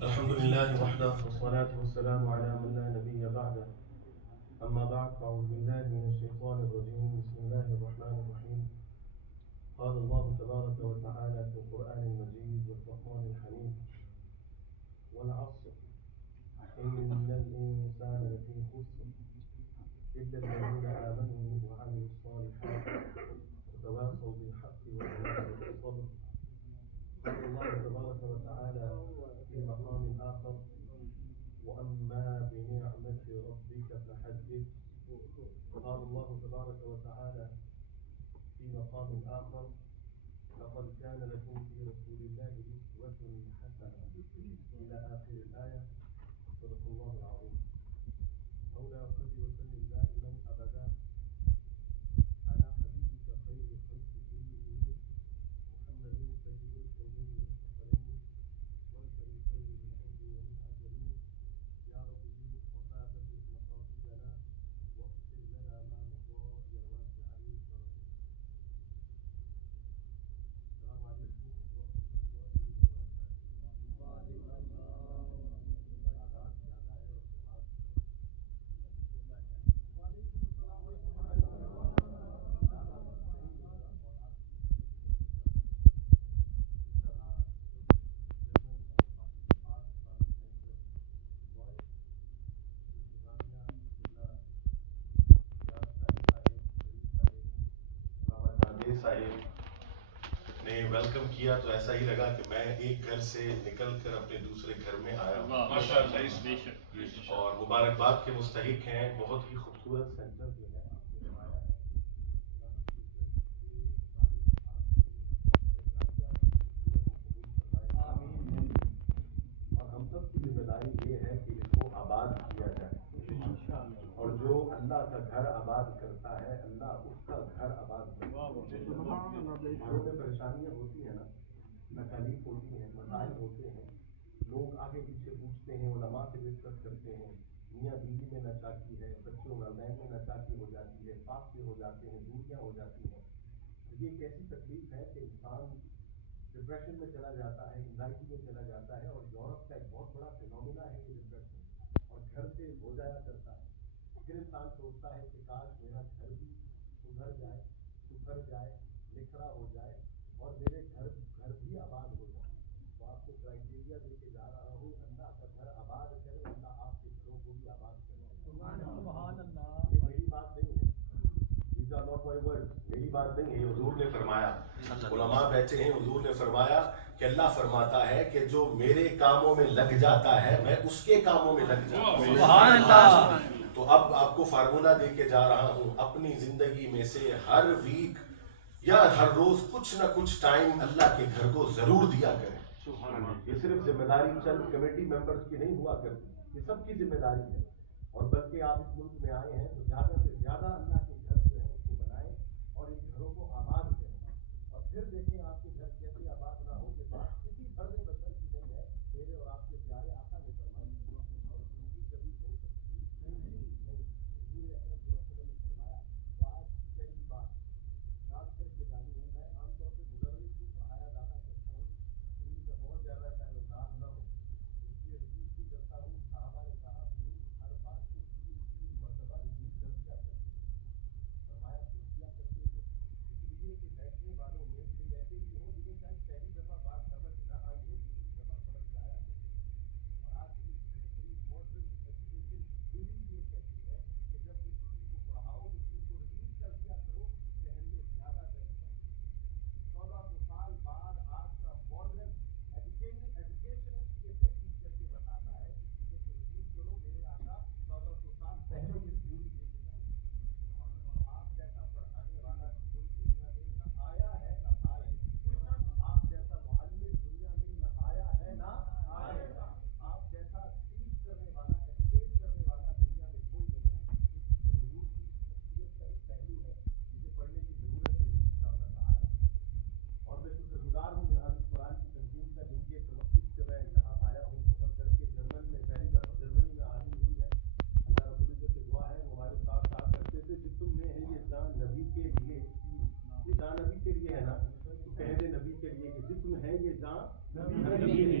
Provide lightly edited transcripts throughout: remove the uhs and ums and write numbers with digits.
الحمد لله وحده والصلاة والسلام على من لا نبي بعده. أما بعد فأعوذ بالله من الشيطان الرجيم. بسم الله الرحمن الرحيم. قال الله تبارك وتعالى في القرآن المجيد والفرقان الحميد: والعصر إن الإنسان لفي خسر إلا الذين آمنوا وعملوا الصالحات وتواصوا بالحق وتواصوا بالصبر. قال الله تبارك وتعالى في مقام آخر: وأما بنعمة ربك فحدث. قال الله تبارك وتعالى في مقام آخر: لقد كان لكم في رسول الله أسوة حسنة إلى آخر الآية. صدق الله العظيم. مولا صل وسلم دائما أبدا على حبيبك خير الخلق كلهم محمد سيد الكونين والثقلين والفريقين من عرض ومن أجل. يا رب بالمصطفى بلغ مقاصدنا واغفر لنا ما مضى يا واسع الكرم. السلام عليكم ورحمة الله وبركاته. نے ویلکم کیا تو ایسا ہی لگا کہ میں ایک گھر سے نکل کر اپنے دوسرے گھر میں آیا ہوں اور مبارکباد کے مستحق ہیں. بہت ہی خوبصورت سینٹر جو ہے آپ نے بنایا ہے. اور ہم سب کی ذمہ داری یہ ہے کہ اس کو آباد کیا جائے اور جو اللہ کا گھر آباد کرتا ہے اللہ اس کا گھر آباد کرتا ہے. گھروں میں پریشانیاں ہوتی ہیں نا, تکالیف ہوتی ہیں, مسائل ہوتے ہیں, لوگ آگے پیچھے پوچھتے ہیں, علماء سے ڈسکس کرتے ہیں, میاں بیوی میں ناچاکی ہے, بچوں والدین میں ناچاکی ہو جاتی ہے, فاصلے ہو جاتے ہیں, دوریاں ہو جاتی ہیں. یہ ایک ایسی تکلیف ہے کہ انسان ڈپریشن میں چلا جاتا ہے, انزائٹی میں چلا جاتا ہے. اور یورپ کا ایک بہت بڑا فینومینا ہے یہ ڈپریشن, اور گھر سے ہو جایا کرتا ہے. پھر انسان سوچتا ہے کہ کاش میرا گھر بھی سدھر جائے, نکھرا ہو جائے اور میرے گھر بھی آباد ہو جائے. تو آپ کو کرائٹیریا دے کے جا رہا ہوں, اللہ کا گھر آباد کرے, اللہ آپ کے گھروں کو بھی آباد کرے. سبحان اللہ. یہ میری بات نہیں ہے, these are not my words. میری بات نہیں ہے, حضور نے فرمایا. علماء بیٹھے ہیں, حضور نے فرمایا کہ اللہ فرماتا ہے کہ جو میرے کاموں میں لگ جاتا ہے میں اس کے کاموں میں لگ جاتا ہوں. سبحان اللہ. تو اب آپ کو فارمولا دے کے جا رہا ہوں, اپنی زندگی میں سے ہر ویک یا ہر روز کچھ نہ کچھ ٹائم اللہ کے گھر کو ضرور دیا کریں. یہ صرف ذمہ داری چند کمیٹی ممبرز کی نہیں ہوا کرتی, یہ سب کی ذمہ داری ہے. اور بلکہ آپ اس ملک میں آئے ہیں تو زیادہ سے زیادہ اللہ کے گھر جو ہے اس کو بنائیں اور ان گھروں کو آباد کریں. اور پھر دیکھیں آپ کے گھر کیسے آباد نہ ہو. یہ بات کسی فرد بشر کی نہیں ہے, میرے اور آپ کے پیارے آقا نے فرمائی اور ان کی کبھی ہو سکتی نہیں. حضور اکرم صلی اللہ علیہ وسلم نے فرمایا. تو آج کی پہلی بات یاد کر کے جانی ہے, میں عام طور پہ مدرس کو پڑھایا زیادہ کرتا ہوں, ان کا بہت زیادہ شاید انداز نہ ہو, اس لیے ریپیٹ بھی کرتا ہوں. صحابہ نے کہا حضور ہر بات کو 3 مرتبہ ریپیٹ کر دیا کرتے, فرمایا کیوں کیا کرتے تھے؟ اس لیے کہ بیٹھنے والوں میں کوئی ایسے بھی ہوں جنہیں شاید پہلی دفعہ بات سمجھ نہ آئی ہو, دوسری دفعہ سمجھ جایا کرتے. اور آج کی بہترین ماڈرن ایجوکیشن تھیوری یہ کہتی ہے کہ جب تم کسی کو پڑھاؤ تو اس کو ریپیٹ کر دیا کرو, ذہن میں زیادہ بیٹھ جائے. 1400 سال بعد آج کا ماڈرن ایجوکیشنسٹ یہ تحقیق کر کے بتاتا ہے کہ چیزوں کو ریپیٹ کرو. میرے آقا 1400 سال پہلے یہ تھیوری دے کے جائے. آپ جیسا پڑھانے والا کوئی دنیا میں نہ آیا ہے نہ آئے گا. آپ جیسا معلم دنیا میں نہ آیا ہے نہ آئے گا. آپ جیسا ٹیچ کرنے والا, ایجوکیٹ کرنے والا دنیا میں کوئی نہیں آئے گا. یہ حضور کی شخصیت کا ایک پہلو ہے جسے پڑھنے کی ضرورت ہے انشاءاللہ تعالی. اور میں شکر گزار ہوں حافظ قرآن کی تنظیم کا, جن کے توقف سے میں یہاں آیا ہوں سفر کر کے. جرمن میں پہلی دفعہ جرمنی میں حاضری ہوئی ہے. اللہ رب العزت سے دعا ہے وہ ہمارے ساتھ کہا کرتے تھے جسم میں ہے یہ جان نبی کے لیے, یہ جان نبی کے لیے ہے نا, تو کہہ دے نبی کے لیے کہ جسم ہے یہ جان نبی کے لیے.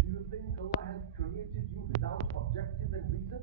Do you think Allah has created you without objective and reason?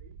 23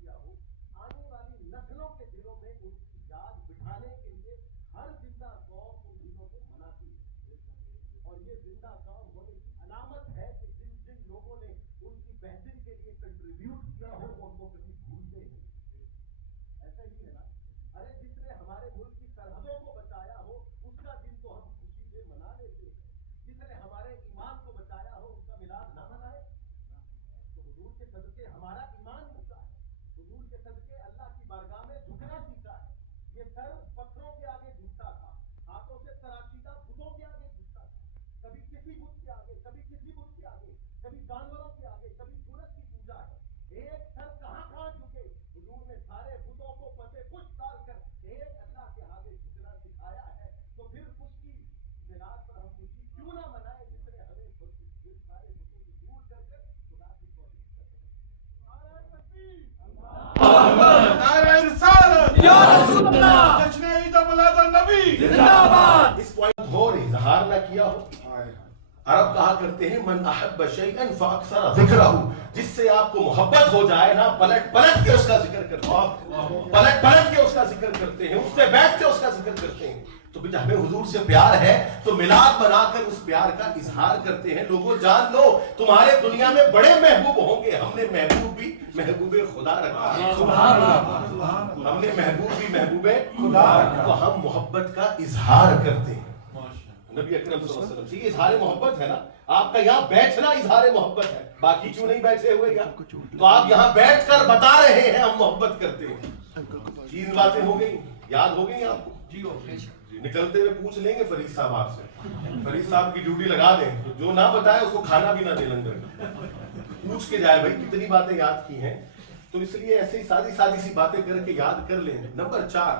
کیا ہو، آنے والی نسلوں کے دلوں میں ان کی یاد بٹھانے کے لیے ہر زندہ قوم ان دنوں کو مناتی ہے، اور یہ زندہ قوم ہونے کی علامت ہے کہ جن جن لوگوں نے ان کی بہتری کے لیے کنٹریبیوٹ کیا ہو وہ ان کو کبھی بھولتے نہیں۔ ایسا ہی ہے نا، ارے جس نے ہمارے ملک کی سرحدوں کو بچایا ہو اس کا دن تو ہم خوشی سے منا لیتے ہیں، جس نے ہمارے ایمان کو بچایا ہو اس کا میلاد نہ منائے؟ تو حضور کے صدقے ہمارا ایمان بچا ہے، حضور کے صدقے اللہ کی بارگاہ میں جھکنا سیکھا ہے۔ یہ سر پتھروں کے آگے جھکتا تھا، ہاتھوں سے تراشیدہ بتوں کے آگے جھکتا تھا، کبھی کسی بت کے آگے، کبھی کسی بت کے آگے، کبھی جانوروں کے آگے، کبھی سورج کی پوجا ہے۔ ایک سر کہاں کہاں جھکے؟ حضور نے سارے بتوں کو پتے پشت ڈال کر ایک اللہ کے آگے جھکنا سکھایا ہے، تو پھر اس کی میلاد پر ہم خوشی کیوں نہ منائے جس نے ہمیں پھر سارے بتوں کو دور کر خدا کی توحید کا سبق نعرہ رسالت یا رسول اللہ، جشن عید میلاد النبی زندہ باد۔ اس پوائنٹ اور اظہار نہ کیا ہو۔ عرب کہا کرتے ہیں من احب شیئا فاکثر ذکرہ، جس سے آپ کو محبت ہو جائے نا پلٹ پلٹ کے اس کا ذکر کرتے ہیں، پلٹ پلٹ کے اس کا ذکر کرتے ہیں، اس پہ بیٹھ کے اس کا ذکر کرتے ہیں۔ تو بیٹا ہمیں حضور سے پیار ہے تو میلاد بنا کر اس پیار کا اظہار کرتے ہیں۔ لوگوں جان لو تمہارے دنیا میں بڑے محبوب ہوں گے، ہم نے محبوب بھی محبوب خدا رکھا ہے، ہم نے محبوب بھی محبوب خدا رکھا، تو ہم محبت کا اظہار کرتے ہیں۔ نبی اکرم صلی اللہ علیہ وسلم سے یہ اظہار محبت ہے نا، آپ کا یہاں بیٹھنا اظہار محبت ہے، باقی کیوں نہیں بیٹھے ہوئے یہاں؟ تو آپ یہاں بیٹھ کر بتا رہے ہیں ہم محبت کرتے ہیں۔ تین باتیں ہو گئی، یاد ہو گئی آپ کو؟ نکلتے ہوئے پوچھ لیں گے فرید صاحب آپ سے، فرید صاحب کی ڈیوٹی لگا دیں، جو نہ بتائے اس کو کھانا بھی نہ دے لنگر میں، پوچھ کے جائے بھائی کتنی باتیں یاد کی ہیں۔ تو اس لیے ایسے ہی سادی سی باتیں کر کے یاد کر لیں۔ نمبر 4،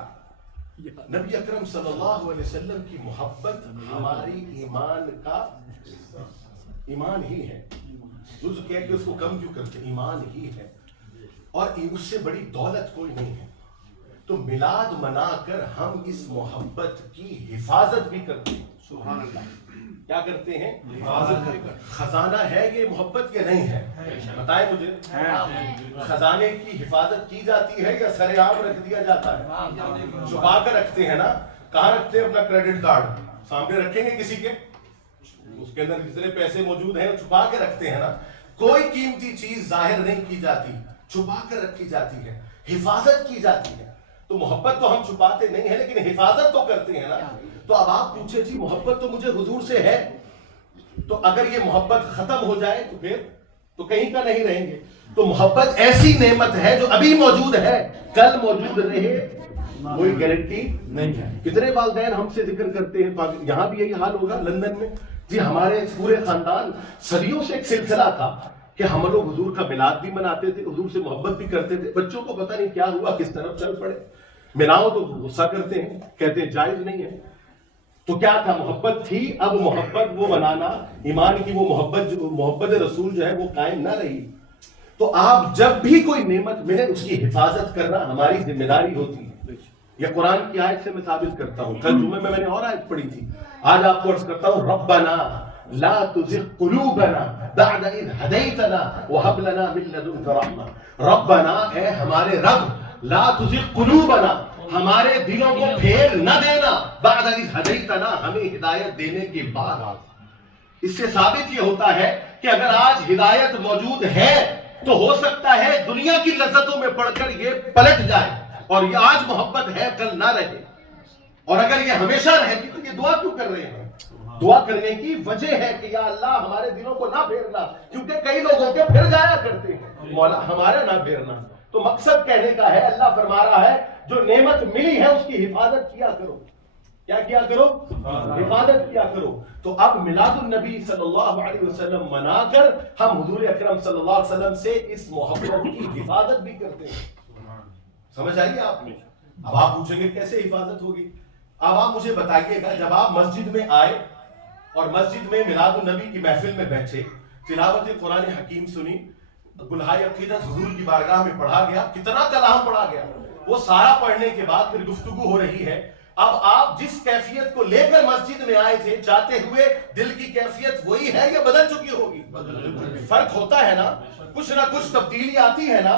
نبی اکرم صلی اللہ علیہ وسلم کی محبت ہماری ایمان کا ایمان ہی ہے، جز کہہ کے اس کو کم کیوں کرتے، ایمان ہی ہے، اور اس سے بڑی دولت کوئی نہیں ہے۔ تو میلاد منا کر ہم اس محبت کی حفاظت بھی کرتے ہیں۔ سبحان اللہ، کیا کرتے ہیں؟ حفاظت کر۔ خزانہ ہے یہ محبت یا نہیں ہے؟ بتائیں مجھے، خزانے کی حفاظت کی جاتی ہے یا سر عام رکھ دیا جاتا ہے؟ چھپا کر رکھتے ہیں نا۔ کہاں رکھتے ہیں اپنا کریڈٹ کارڈ؟ سامنے رکھیں گے کسی کے؟ اس کے اندر جتنے پیسے موجود ہیں چھپا کے رکھتے ہیں نا۔ کوئی قیمتی چیز ظاہر نہیں کی جاتی، چھپا کر رکھی جاتی ہے، حفاظت کی جاتی ہے۔ تو محبت تو ہم چھپاتے نہیں ہیں لیکن حفاظت تو کرتے ہیں نا۔ تو اب آپ پوچھے جی محبت تو مجھے حضور سے ہے، تو اگر یہ محبت ختم ہو جائے تو پھر تو کہیں کا نہیں رہیں گے۔ تو محبت ایسی نعمت ہے جو ابھی موجود ہے، کل موجود رہے کوئی گارنٹی نہیں ہے۔ کتنے والدین ہم سے ذکر کرتے ہیں، یہاں بھی یہی حال ہوگا لندن میں، جی ہمارے پورے خاندان صدیوں سے ایک سلسلہ تھا کہ ہم لوگ حضور کا میلاد بھی مناتے تھے، حضور سے محبت بھی کرتے تھے۔ بچوں کو پتہ نہیں کیا ہوا، کس طرف چل پڑے، مناؤ تو غصہ کرتے ہیں، کہتے ہیں جائز نہیں ہے۔ تو کیا تھا؟ محبت تھی، اب محبت وہ بنانا، ایمان کی وہ محبت رسول جو ہے وہ قائم نہ رہی۔ تو آپ جب بھی کوئی نعمت ملے اس کی حفاظت کرنا ہماری ذمہ داری ہوتی ہے۔ یہ قرآن کی آیت سے میں ثابت کرتا ہوں، کل جمعے میں نے اور آیت پڑھی تھی، آج آپ کو عرض کرتا ہوں، ربنا لا تزغ قلوبنا بعد اذ ہدیتنا وہب لنا من لدنک رحمہ۔ ربنا، اے ہمارے رب، لا تزغ قلوبنا، ہمارے دلوں کو پھیر نہ دینا، بعد اذ ہدیتنا، ہمیں ہدایت دینے کے بعد۔ اس سے ثابت یہ ہوتا ہے کہ اگر آج ہدایت موجود ہے تو ہو سکتا ہے دنیا کی لذتوں میں پڑھ کر یہ پلٹ جائے، اور یہ آج محبت ہے کل نہ رہے۔ اور اگر یہ ہمیشہ رہے گی تو یہ دعا کیوں کر رہے ہیں؟ دعا کرنے کی وجہ ہے کہ یا اللہ ہمارے دلوں کو نہ پھیرنا، کیونکہ کئی لوگوں کے پھر جایا کرتے ہیں، مولا ہمارا نہ پھیرنا۔ تو مقصد کہنے کا ہے، اللہ فرما رہا ہے جو نعمت ملی ہے اس کی حفاظت کیا کرو۔ کیا کیا کرو؟ حفاظت کیا کرو۔ تو اب میلاد النبی صلی اللہ علیہ وسلم منا کر ہم حضور اکرم صلی اللہ علیہ وسلم سے اس محبت کی حفاظت بھی کرتے ہیں۔ سمجھ آئیے آپ نے؟ اب آپ پوچھیں گے کیسے حفاظت ہوگی؟ اب آپ مجھے بتائیے گا، جب آپ مسجد میں آئے اور مسجد میں میلاد النبی کی محفل میں بیٹھے، تلاوت قرآن حکیم سنی، گلہائے عقیدت حضور کی بارگاہ میں پڑھا گیا، کتنا کلام پڑھا گیا، وہ سارا پڑھنے کے بعد پھر گفتگو ہو رہی ہے۔ اب آپ جس کیفیت کو لے کر مسجد میں آئے تھے چاہتے ہوئے، دل کی کیفیت وہی ہے یا بدل چکی ہوگی؟ فرق ہوتا ہے نا، کچھ نہ کچھ تبدیلی آتی ہے نا۔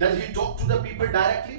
Does he talk to the people directly?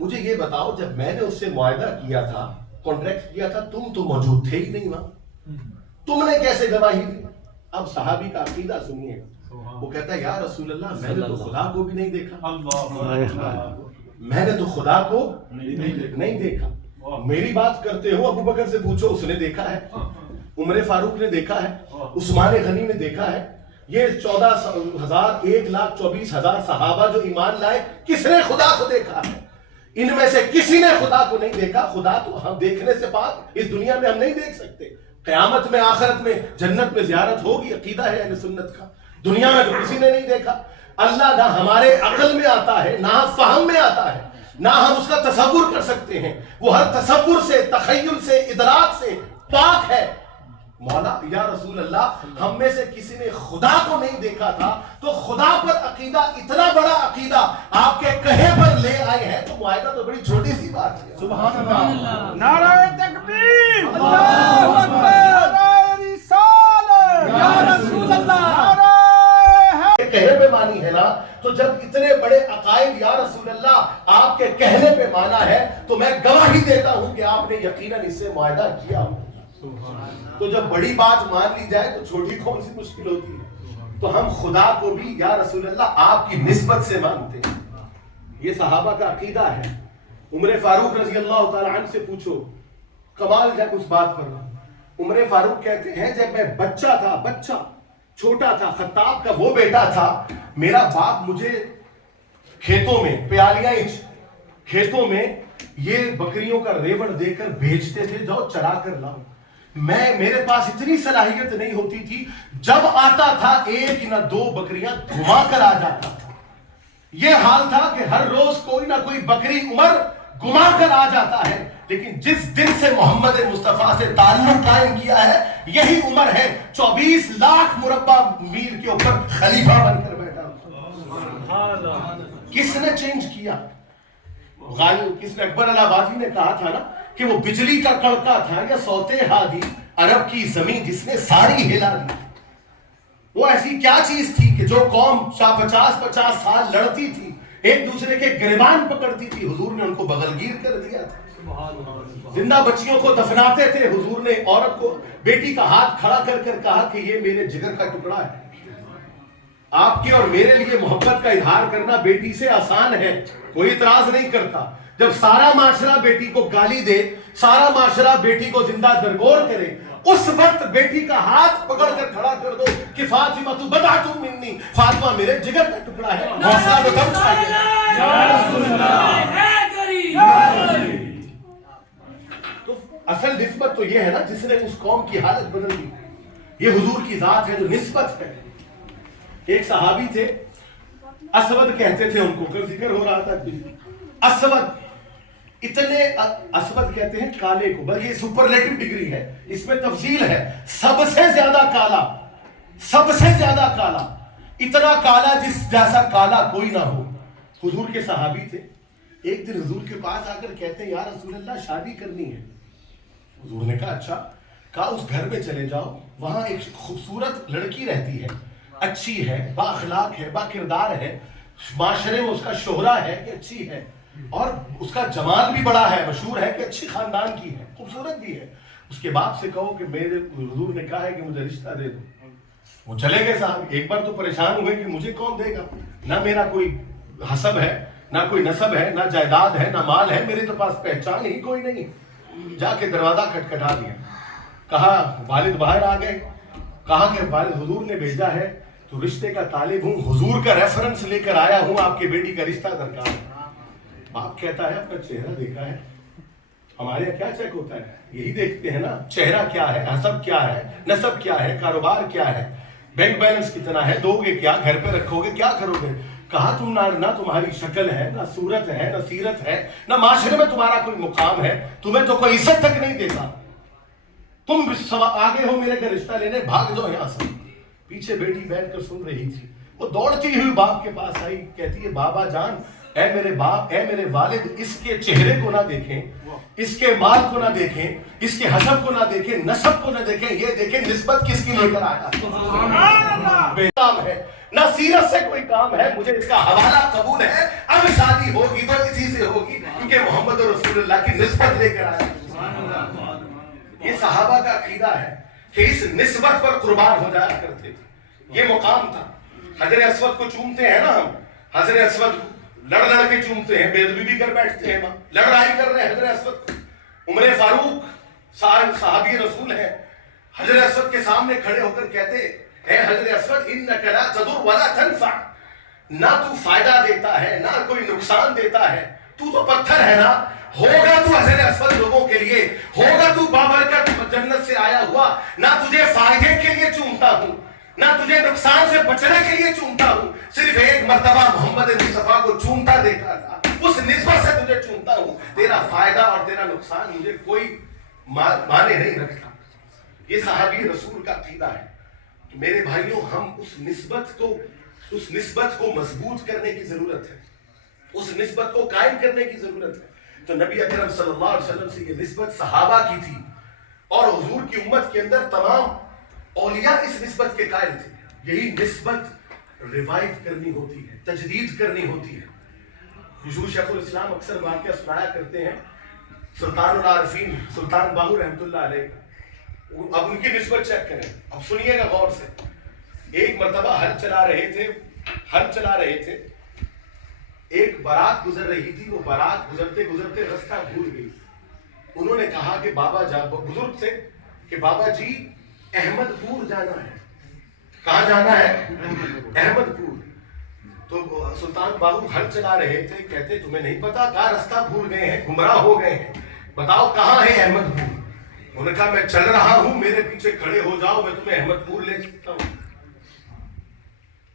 مجھے یہ بتاؤ جب میں نے اس سے معاہدہ کیا تھا, کانٹریکٹ کیا تھا, تم تو موجود تھے ہی نہیں وہاں, تم نے کیسے گواہی دی؟ اب صحابی کا عقیدہ سنیے, وہ کہتا ہے یا رسول اللہ میں نے تو خدا کو بھی نہیں دیکھا, میں نے تو خدا کو نہیں دیکھا. میری بات کرتے ہو, ابو بکر سے پوچھو, اس نے دیکھا ہے, عمر فاروق نے دیکھا ہے, عثمان غنی نے دیکھا ہے. یہ 1,24,000 صحابہ جو ایمان لائے, کس نے خدا کو دیکھا ہے؟ ان میں سے کسی نے خدا کو نہیں دیکھا. خدا تو ہم دیکھنے سے پاک, اس دنیا میں ہم نہیں دیکھ سکتے, قیامت میں, آخرت میں, جنت میں زیارت ہوگی, عقیدہ ہے اہل سنت کا. دنیا میں تو کسی نے نہیں دیکھا. اللہ نہ ہمارے عقل میں آتا ہے, نہ فہم میں آتا ہے, نہ ہم اس کا تصور کر سکتے ہیں. وہ ہر تصور سے, تخیل سے, ادراک سے پاک ہے. مولا یا رسول اللہ, ہم میں سے کسی نے خدا کو نہیں دیکھا تھا, تو خدا پر عقیدہ, اتنا بڑا عقیدہ آپ کے کہے پر لے آئے ہیں, تو معاہدہ تو بڑی چھوٹی سی بات ہے. سبحان اللہ. نعرہ تکبیر, اللہ اکبر, نعرہ رسالت, یا رسول اللہ. کہے پہ مانی ہے نا, تو جب اتنے بڑے عقائد یا رسول اللہ آپ کے کہنے پہ مانا ہے, تو میں گواہی دیتا ہوں کہ آپ نے یقیناً اس سے معاہدہ کیا ہو. تو جب بڑی بات مان لی جائے تو چھوٹی کون سی مشکل ہوتی ہے. تو ہم خدا کو بھی یا رسول اللہ آپ کی نسبت سے مانتے ہیں. یہ صحابہ کا عقیدہ ہے. عمر فاروق رضی اللہ تعالی عنہ سے پوچھو, کمال ہے اس بات پر. عمر فاروق کہتے ہیں جب میں بچہ تھا, بچہ چھوٹا تھا, خطاب کا وہ بیٹا تھا, میرا باپ مجھے کھیتوں میں, پیالیاں کھیتوں میں یہ بکریوں کا ریوڑ دے کر بھیجتے تھے, جاؤ چرا کر لاؤ. میرے پاس اتنی صلاحیت نہیں ہوتی تھی, جب آتا تھا ایک نہ دو بکریاں گھما کر آ جاتا تھا. یہ حال تھا کہ ہر روز کوئی نہ کوئی بکری عمر گھما کر آ جاتا ہے. لیکن جس دن سے محمد مصطفیٰ سے تعلق قائم کیا ہے, یہی عمر ہے 24 لاکھ مربع میل کے اوپر خلیفہ بن کر بیٹھا. کس نے چینج کیا؟ کس نے؟ اکبر الہٰبادی نے کہا تھا نا کہ وہ بجلی کا کڑکا تھا یا سوتے ہادی, عرب کی زمین جس نے ساری ہلا دی. وہ ایسی کیا چیز تھی کہ جو قوم 50 سال لڑتی تھی, ایک دوسرے کے گریبان پکڑتی تھی, حضور نے ان کو بغلگیر کر دیا تھا. زندہ بچیوں کو دفناتے تھے, حضور نے عورت کو, بیٹی کا ہاتھ کھڑا کر کر کہا کہ یہ میرے جگر کا ٹکڑا ہے. آپ کے اور میرے لیے محبت کا اظہار کرنا بیٹی سے آسان ہے, کوئی اعتراض نہیں کرتا. جب سارا معاشرہ بیٹی کو گالی دے, سارا معاشرہ بیٹی کو زندہ درگور کرے, اس وقت بیٹی کا ہاتھ پکڑ کر کھڑا کر دو کہ فاطمہ تو بضعۃ منی, فاطمہ میرے جگر کا ٹکڑا ہے. حوصلہ تو کم چاہیے. یا رسول اللہ. تو اصل نسبت تو یہ ہے نا جس نے اس قوم کی حالت بدل دی. یہ حضور کی ذات ہے جو نسبت ہے. ایک صحابی تھے, اسود کہتے تھے ان کو, کل ذکر ہو رہا تھا اسود. اتنے اسود کہتے ہیں کالے کو, بلکہ یہ سپرلیٹو ڈگری ہے, اس میں تفصیل ہے. سب سے زیادہ کالا, سب سے زیادہ کالا, اتنا کالا جس جیسا کالا کوئی نہ ہو. حضور کے صحابی تھے. ایک دن حضور کے پاس آ کر کہتے ہیں یا رسول اللہ شادی کرنی ہے. حضور نے کہا اچھا. کہا اس گھر میں چلے جاؤ, وہاں ایک خوبصورت لڑکی رہتی ہے, اچھی ہے, با اخلاق ہے, با کردار ہے, معاشرے میں اس کا شہرہ ہے کہ اچھی ہے, اور اس کا جمال بھی بڑا ہے, مشہور ہے کہ اچھی خاندان کی ہے, خوبصورت بھی ہے. اس کے باپ سے کہو کہ میرے حضور نے کہا ہے کہ مجھے رشتہ دے دو. وہ چلے گئے صاحب. ایک بار تو پریشان ہوئے کہ مجھے کون دے گا, نہ میرا کوئی حسب ہے, نہ کوئی نسب ہے, نہ جائیداد ہے, نہ مال ہے, میرے تو پاس پہچان ہی کوئی نہیں. جا کے دروازہ کھٹکھٹا دیا. کہا والد باہر آ گئے. کہا کہ والد حضور نے بھیجا ہے, تو رشتے کا طالب ہوں, حضور کا ریفرنس لے کر آیا ہوں, آپ کے بیٹی کا رشتہ درکار ہے. باپ کہتا ہے اپنا چہرہ دیکھا ہے؟ ہمارے یہاں کیا چیک ہوتا ہے, یہی دیکھتے ہیں نا, چہرہ کیا ہے, حسب کیا ہے, نسب کیا ہے, کاروبار کیا ہے, بینک بیلنس کتنا ہے, دو گے کیا, گھر پہ رکھو گے, کیا کرو گے. کہا تم نہ تمہاری شکل ہے, نہ صورت ہے, نہ سیرت ہے, نہ معاشرے میں تمہارا کوئی مقام ہے, تمہیں تو کوئی عزت تک نہیں دیتا. تم آگے ہو میرے کا رشتہ لینے, بھاگ جاؤ یہاں سے. پیچھے بیٹی بیٹھ کر سن رہی تھی. وہ دوڑتی ہوئی باپ کے پاس آئی, کہتی ہے بابا جان اے میرے باپ، اے میرے والد، اس کے چہرے کو نہ دیکھیں، اس کے مال کو نہ دیکھیں، اس کے حسب کو نہ دیکھیں، نسب کو نہ دیکھیں، یہ دیکھیں نسبت کس کی لے کر آیا۔ بے کام ہے، نہ سیرت سے کوئی کام ہے، مجھے اس کا حوالہ قبول ہے، اب شادی ہوگی تو اسی سے ہوگی کیونکہ محمد رسول اللہ کی نسبت لے کر آیا۔ یہ صحابہ کا عقیدہ ہے کہ اس نسبت پر قربان ہو جایا کرتے تھے، یہ مقام تھا۔ حجر اسود کو چومتے ہیں نا ہم، حجر اسود لڑ کے چومتے ہیں، بے ادبی بھی کر بیٹھتے ہیں، لڑائی کر رہے ہیں حجر اسود کو۔ عمر فاروق صحابی رسول ہے، حجر اسود کے سامنے کھڑے ہو کر کہتے اے حجر اسود انک لا تضر ولا تنفع، نہ تو فائدہ دیتا ہے نہ کوئی نقصان دیتا ہے، تو پتھر ہے نا، ہوگا تو حجر اسود لوگوں کے لیے، ہوگا تو بابرکت جنت سے آیا ہوا، نہ تجھے فائدے کے لیے چومتا ہوں نہ تجھے نقصان سے بچنے کے لیے چومتا ہوں، صرف ایک مرتبہ محمد مصطفیٰ کو چومتا دیکھا تھا، اس نسبت سے تجھے چومتا ہوں، تیرا فائدہ اور تیرا نقصان مجھے کوئی معنی نہیں رکھتا۔ یہ صحابی رسول کا عقیدہ ہے کہ میرے بھائیوں، ہم اس نسبت کو مضبوط کرنے کی ضرورت ہے، اس نسبت کو قائم کرنے کی ضرورت ہے۔ تو نبی اکرم صلی اللہ علیہ وسلم سے یہ نسبت صحابہ کی تھی، اور حضور کی امت کے اندر تمام اولیاء اس نسبت کے قائل تھے۔ یہی نسبت ریوائیو کرنی ہوتی ہے، تجدید کرنی ہوتی ہے۔ حضور شیخ الاسلام اکثر واقعہ سنایا کرتے ہیں سلطان العارفین سلطان باہو رحمۃ اللہ علیہ کا۔ اب ان کی نسبت چیک کریں، اب سنیے گا غور سے۔ ایک مرتبہ ہل چلا رہے تھے، ایک بارات گزر رہی تھی، وہ بارات گزرتے گزرتے رستہ بھول گئی۔ انہوں نے کہا کہ بزرگ تھے کہ بابا جی احمد پور جانا ہے۔ کہاں جانا ہے؟ احمد پور۔ تو سلطان باہو ہل چلا رہے تھے، کہتے تمہیں نہیں پتا؟ کہاں رستہ بھول گئے ہیں، گمراہ ہو گئے ہیں، بتاؤ کہاں ہے احمد پور؟ انہوں نے کہا میں چل رہا ہوں، میرے پیچھے کھڑے ہو جاؤ، میں تمہیں احمد پور لے سکتا ہوں۔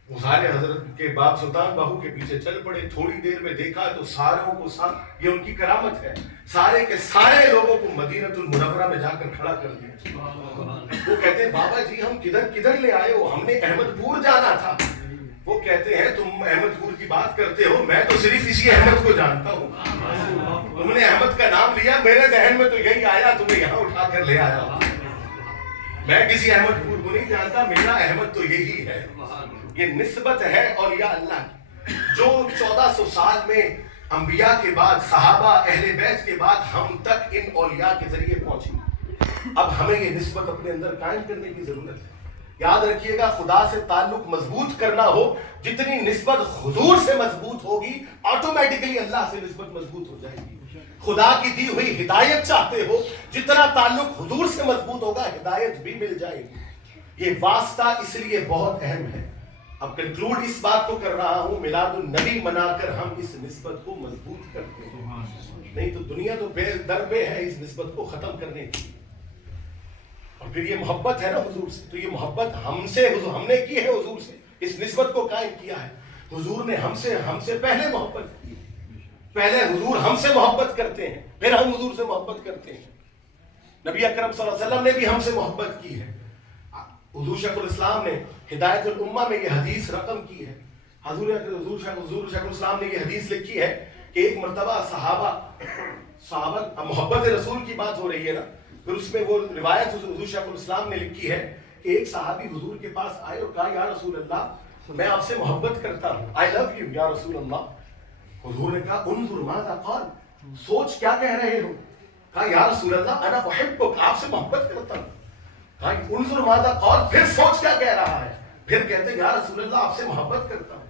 غزال حضرت کے باپ سلطان باہو کے پیچھے چل پڑے، تھوڑی دیر میں دیکھا تو ساروں کو یہ ان کی کرامت ہے، سارے کے سارے لوگوں کو مدینہ المنورہ میں جا کر کھڑا کر دیا۔ وہ کہتے ہیں بابا جی ہم کدھر لے آئے ہو، ہم نے احمد پور جانا تھا۔ وہ کہتے ہیں تم احمد پور کی بات کرتے ہو، میں تو صرف اسی احمد کو جانتا ہوں، تم نے احمد کا نام لیا، میرے ذہن میں تو یہی آیا، تمہیں یہاں اٹھا کر لے آیا۔ میں کسی احمد پور کو نہیں جانتا، میرا احمد تو یہی ہے۔ یہ نسبت ہے اولیاء اللہ کی، جو 1400 سال میں انبیاء کے بعد، صحابہ، اہل بیت کے بعد ہم تک ان اولیاء کے ذریعے پہنچی۔ اب ہمیں یہ نسبت اپنے اندر قائم کرنے کی ضرورت ہے۔ یاد رکھیے گا، خدا سے تعلق مضبوط کرنا ہو، جتنی نسبت حضور سے مضبوط ہوگی آٹومیٹکلی اللہ سے نسبت مضبوط ہو جائے گی۔ خدا کی دی ہوئی ہدایت چاہتے ہو، جتنا تعلق حضور سے مضبوط ہوگا ہدایت بھی مل جائے گی۔ یہ واسطہ اس لیے بہت اہم ہے۔ اب کنکلوڈ اس بات کو کر رہا ہوں، میلاد النبی منا کر ہم اس نسبت کو مضبوط کرتے ہیں، نہیں تو دنیا تو بے در بے ہے اس نسبت کو ختم کرنے کی۔ اور پھر یہ محبت ہے نا حضور سے، تو یہ محبت ہم نے کی ہے، حضور سے اس نسبت کو قائم کیا ہے۔ حضور نے ہم سے پہلے محبت کی، پہلے حضور ہم سے محبت کرتے ہیں، پھر ہم حضور سے محبت کرتے ہیں۔ نبی اکرم صلی اللہ علیہ وسلم نے بھی ہم سے محبت کی ہے۔ حضور شیخ الاسلام نے ہدایت الامہ میں یہ حدیث رقم کی ہے۔ حضور شیخ الاسلام نے یہ حدیث لکھی ہے کہ ایک مرتبہ صحابہ محبت رسول کی بات ہو رہی ہے نا، پھر اس میں وہ روایت حضور شیخ الاسلام نے لکھی ہے کہ ایک صحابی حضور کے پاس آئے اور کہا یا رسول اللہ میں آپ سے محبت کرتا ہوں، I love you یا رسول اللہ۔ حضور نے کہا انظر ماذا قال، سوچ کیا کہہ رہے ہو؟ کہا یا رسول اللہ انا احبک، آپ سے محبت کرتا ہوں۔ کہا انظر ماذا قال، پھر سوچ کیا کہہ رہا ہے؟ پھر کہتے ہیں یا رسول اللہ آپ سے محبت کرتا ہوں۔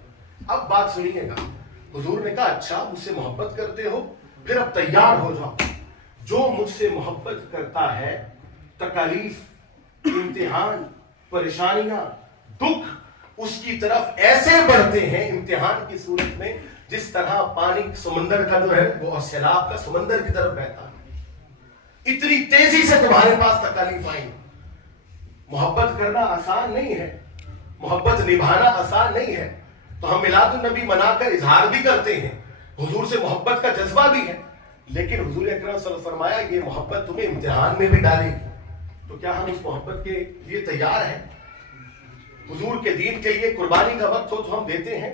اب بات سنیے گا، حضور نے کہا اچھا مجھ سے محبت کرتے ہو، پھر اب تیار ہو جاؤ، جو مجھ سے محبت کرتا ہے تکالیف، امتحان، پریشانیاں، دکھ اس کی طرف ایسے بڑھتے ہیں امتحان کی صورت میں جس طرح پانی سمندر کا جو ہے وہ سیلاب کا سمندر کی طرف بہتا ہے، اتنی تیزی سے تمہارے پاس تکالیف آئیں۔ محبت کرنا آسان نہیں ہے، محبت نبھانا آسان نہیں ہے، تو ہم میلاد النبی منا کر اظہار بھی کرتے ہیں، حضور سے محبت کا جذبہ بھی ہے، لیکن حضور اکرم صلی اللہ علیہ وسلم فرمایا یہ محبت تمہیں امتحان میں بھی ڈالے گی۔ تو کیا ہم اس محبت کے لیے تیار ہیں؟ حضور کے دین کے لیے قربانی کا وقت ہو تو ہم دیتے ہیں،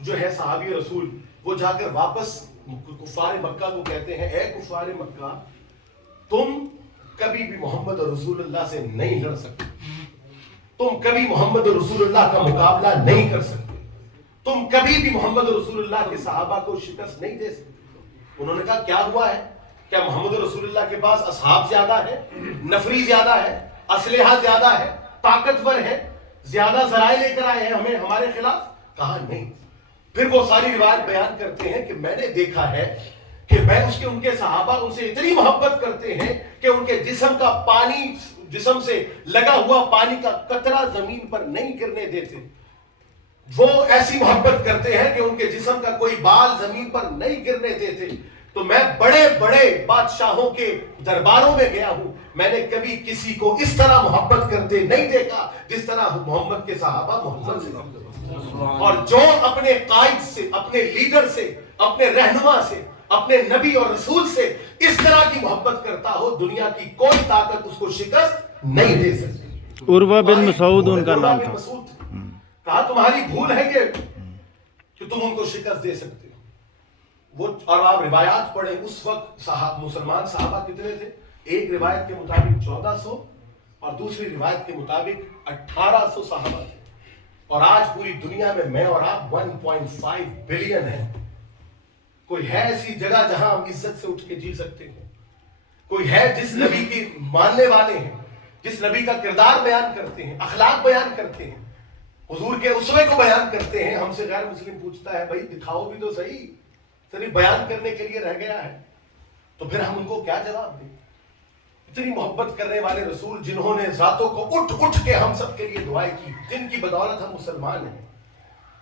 جو ہے صحابی رسول وہ جا کر واپس کفار مکہ کو کہتے ہیں اے کفار مکہ تم کبھی بھی محمد رسول اللہ سے نہیں لڑ سکتے, تم کبھی محمد رسول اللہ کا مقابلہ نہیں کر سکتے, تم کبھی بھی محمد رسول اللہ کے صحابہ کو شکست نہیں دے سکتے. انہوں نے کہا کیا ہوا ہے, کیا محمد رسول اللہ کے پاس اصحاب زیادہ ہے, نفری زیادہ ہے, اسلحہ زیادہ ہے, طاقتور ہے, زیادہ ذرائع لے کر آئے ہیں ہمیں ہمارے خلاف؟ کہا نہیں. پھر وہ ساری روایت بیان کرتے ہیں کہ میں نے دیکھا ہے کہ میں ان کے صحابہ ان سے اتنی محبت کرتے ہیں کہ ان کے جسم کا پانی, جسم سے لگا ہوا پانی کا قطرہ زمین پر نہیں گرنے دیتے. وہ ایسی محبت کرتے ہیں کہ ان کے جسم کا کوئی بال زمین پر نہیں گرنے دیتے. تو میں بڑے بڑے بادشاہوں کے درباروں میں گیا ہوں, میں نے کبھی کسی کو اس طرح محبت کرتے نہیں دیکھا جس طرح محمد کے صحابہ محمد سے. اور جو اپنے قائد سے, اپنے لیڈر سے, اپنے رہنما سے, اپنے نبی اور رسول سے اس طرح کی محبت کرتا ہو, دنیا کی کوئی طاقت اس کو شکست نہیں دے سکتی. عروہ بن مسعود ان کا نام تھا. کہا تمہاری بھول ہے کہ تم ان کو شکست دے سکتے ہو. وہ اور آپ روایات پڑھیں, اس وقت مسلمان صحابہ کتنے تھے؟ ایک روایت کے مطابق 1400 اور دوسری روایت کے مطابق 1800 صحابہ تھے. اور آج پوری دنیا میں اور آپ 1.5 بلین ہیں. کوئی ہے ایسی جگہ جہاں ہم عزت سے اٹھ کے جی سکتے ہیں؟ کوئی ہے جس نبی کی ماننے والے ہیں, جس نبی کا کردار بیان کرتے ہیں, اخلاق بیان کرتے ہیں, حضور کے اسوے کو بیان کرتے ہیں؟ ہم سے غیر مسلم پوچھتا ہے بھائی دکھاؤ بھی تو صحیح, صرف بیان کرنے کے لیے رہ گیا ہے. تو پھر ہم ان کو کیا جواب دیں؟ اتنی محبت کرنے والے رسول جنہوں نے ذاتوں کو اٹھ اٹھ کے ہم سب کے لیے دعائیں کی, جن کی بدولت ہم مسلمان ہیں.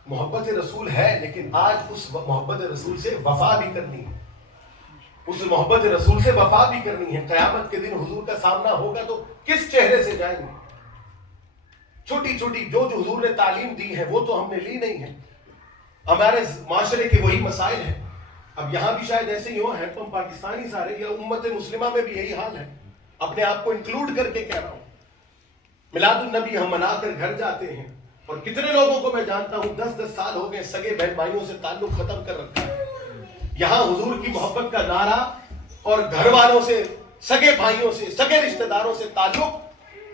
محبت رسول ہے, لیکن آج اس محبت رسول سے وفا بھی کرنی ہے, اس محبت رسول سے وفا بھی کرنی ہے. قیامت کے دن حضور کا سامنا ہوگا تو کس چہرے سے جائیں گے؟ چھوٹی چھوٹی جو حضور نے تعلیم دی ہے وہ تو ہم نے لی نہیں ہے. ہمارے معاشرے کے وہی مسائل ہیں. اب یہاں بھی شاید ایسے ہی ہو, ہیں تو ہم پاکستانی سارے, یا امت مسلمہ میں بھی یہی حال ہے. اپنے آپ کو انکلوڈ کر کے کہہ رہا ہوں. میلاد النبی ہم منا کر گھر جاتے ہیں, اور کتنے لوگوں کو میں جانتا ہوں 10-10 سال ہو گئے سگے بہن بھائیوں سے تعلق ختم کر رکھا ہے. یہاں حضور کی محبت کا نعرہ اور گھر والوں سے, سگے بھائیوں سے, سگے رشتہ داروں سے تعلق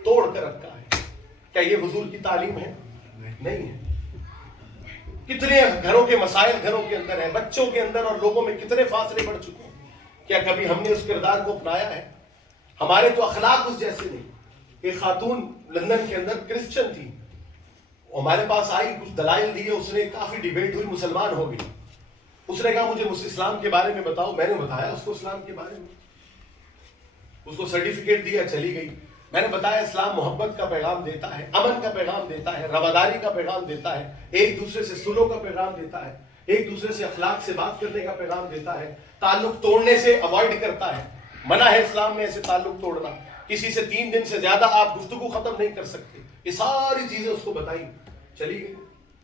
توڑ کر رکھا ہے. کیا یہ حضور کی تعلیم ہے؟ نہیں ہے. کتنے گھروں کے مسائل گھروں کے اندر ہیں, بچوں کے اندر اور لوگوں میں کتنے فاصلے بڑھ چکے ہیں. کیا کبھی ہم نے اس کردار کو اپنایا ہے؟ ہمارے تو اخلاق اس جیسے نہیں. ایک خاتون لندن کے اندر کرسچن تھی, ہمارے پاس آئی, کچھ دلائل دیے, اس نے کافی ڈیبیٹ ہوئی, مسلمان ہو گئی. اس نے کہا مجھے اسلام کے بارے میں بتاؤ. میں نے بتایا اس کو اسلام کے بارے میں, اس کو سرٹیفکیٹ دیا, چلی گئی. میں نے بتایا اسلام محبت کا پیغام دیتا ہے, امن کا پیغام دیتا ہے, رواداری کا پیغام دیتا ہے, ایک دوسرے سے سلو کا پیغام دیتا ہے, ایک دوسرے سے اخلاق سے بات کرنے کا پیغام دیتا ہے, تعلق توڑنے سے اوائڈ کرتا ہے. منع ہے اسلام میں ایسے تعلق توڑنا. کسی سے 3 دن سے زیادہ آپ گفتگو ختم نہیں کر سکتے. یہ ساری چیزیں اس کو بتائی, چلی گئی.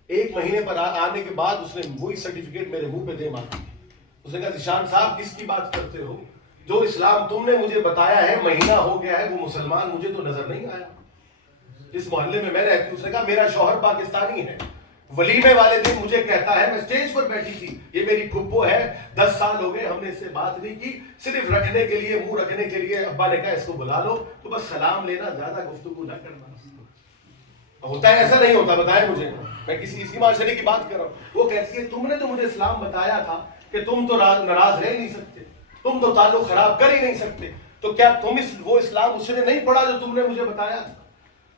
1 مہینے پر آنے کے بعد اس نے وہی سرٹیفکیٹ میرے منہ پہ دے مارا. اس نے کہا ذیشان صاحب کس کی بات کرتے ہو؟ جو اسلام تم نے مجھے بتایا ہے, مہینہ ہو گیا ہے, وہ مسلمان مجھے تو نظر نہیں آیا جس محلے میں رہتی ہوں. اس نے کہا میرا شوہر پاکستانی ہے, ولیمے والے دن مجھے کہتا ہے, میں اسٹیج پر بیٹھی تھی, یہ میری پھپھو ہے, 10 سال ہو گئے ہم نے اس سے بات نہیں کی, صرف رکھنے کے لیے, منہ رکھنے کے لیے ابا نے کہا اس کو بلا لو, تو بس سلام لینا, زیادہ گفتگو نہ کرنا. ہوتا ہے ایسا نہیں ہوتا؟ بتائیں مجھے, میں اسی معاشرے کی بات کر رہا ہوں. وہ کہتی ہے تم نے تو مجھے اسلام بتایا تھا کہ تم تو ناراض رہ نہیں سکتے, تم تو تعلق خراب کر ہی نہیں سکتے, تو کیا تم وہ اسلام اس نے نہیں پڑھا جو تم نے مجھے بتایا تھا,